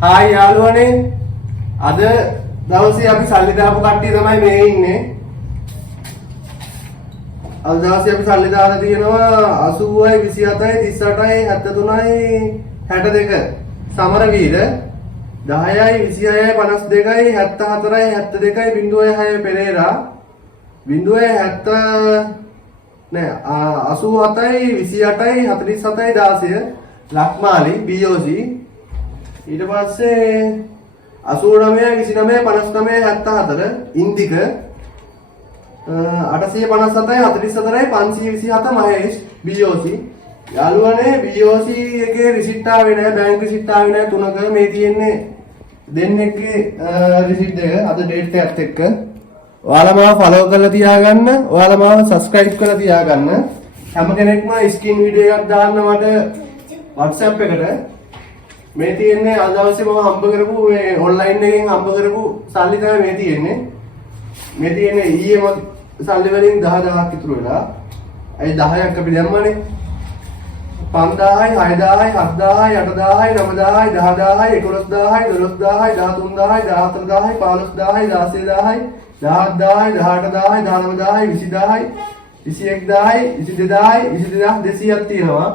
Hi යාළුවනේ. අද දවසේ අපි සල්ලි දාපු කට්ටිය තමයි මේ ඉන්නේ. අද දවසේ අපි සල්ලි දාලා තියෙනවා 80යි 27යි 38යි 73යි 62 සමරවීර 10යි 26යි 52යි 74යි 72යි 06යි පෙරේරා 87යි 28යි 47යි 16 ලක්මාලි BOC ඊට පස්සේ 89යි 29යි 59යි 74 ඉන්දික 857යි 44යි 527 මහේෂ් BOC යාළුවනේ BOC එකේ රිසිට් ආවේ නැහැ බැංකු රිසිට් ආවේ නැහැ තුනක මේ තියෙන්නේ දෙන්නෙක්ගේ රිසිට් එක අද ඩේට් එකත් එක්ක ඔයාලා මාව ෆලෝ කරලා තියාගන්න ඔයාලා මාව සබ්ස්ක්‍රයිබ් කරලා තියාගන්න හැම කෙනෙක්ම ස්ක්‍රීන් වීඩියෝ එකක් දාන්න මට WhatsApp එකට මේ තියෙන්නේ අද දවසේ මම හම්බ කරපු මේ ඔන්ලයින් එකෙන් හම්බ කරපු සල්ලි තමයි මේ තියෙන්නේ ඊයේ මම සල්ලි වලින් 10000ක් ඉතුරු වෙලා අයි 10ක් අපි දැම්මනේ 5000යි 6000යි 7000යි 8000යි 9000යි 10000යි 11000යි 12000යි 13000යි 14000යි 15000යි 16000යි 17000යි 18000යි 19000යි 20000යි 21000යි 22000යි 22200ක් තියෙනවා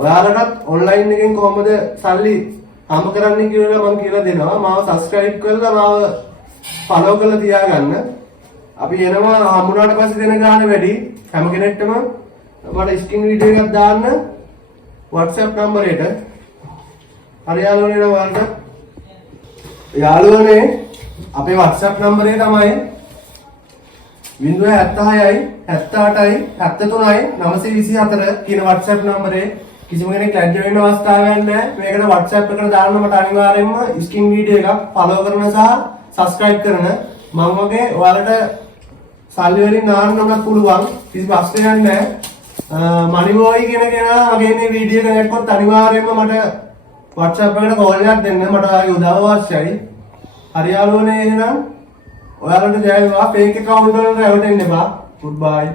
ඔයාලටත් ඔන්ලයින් එකෙන් කොහොමද සල්ලි හම්බ කරන්නේ කියලා මම කියලා දෙනවා මාව සබ්ස්ක්‍රයිබ් කරලා මාව ෆලෝ කරලා තියාගන්න අපි එනවා හම්බුනාට පස්සේ දෙන ගාණ වැඩි හැම කෙනෙක්ටම මට ස්ක්‍රීන් වීඩියෝ එකක් දාන්න WhatsApp නම්බරයට හරි යාළුවනේ අපේ WhatsApp නම්බරේ තමයි 076යි 78යි 73යි 924 කියන WhatsApp නම්බරේ කිසිම කෙනෙක් ලැජ්ජ වෙන්න අවස්ථාවක් නැහැ මේකට WhatsApp එකට දාන්න මට අනිවාර්යයෙන්ම ස්ක්‍රීන් වීඩියෝ එකක් ෆලෝ කරන සහ සබ්ස්ක්‍රයිබ් කරන මම වගේ ඔයාලට සල්ලි වලින් නාන්න උනත් පුළුවන් කිසි ප්‍රශ්නයක් නැහැ මනිබෝයි කියන කෙනා මගේ මේ වීඩියෝ එක දැක්කොත් අනිවාර්යයෙන්ම මට WhatsApp එකට කෝල් එකක් දෙන්න මට ආයේ උදව් අවශ්‍යයි. හරි යාළුවනේ එහෙනම් ඔයාලට ජය වේවා. ෆේක් account වලට රැවටෙන්න එපා. Goodbye.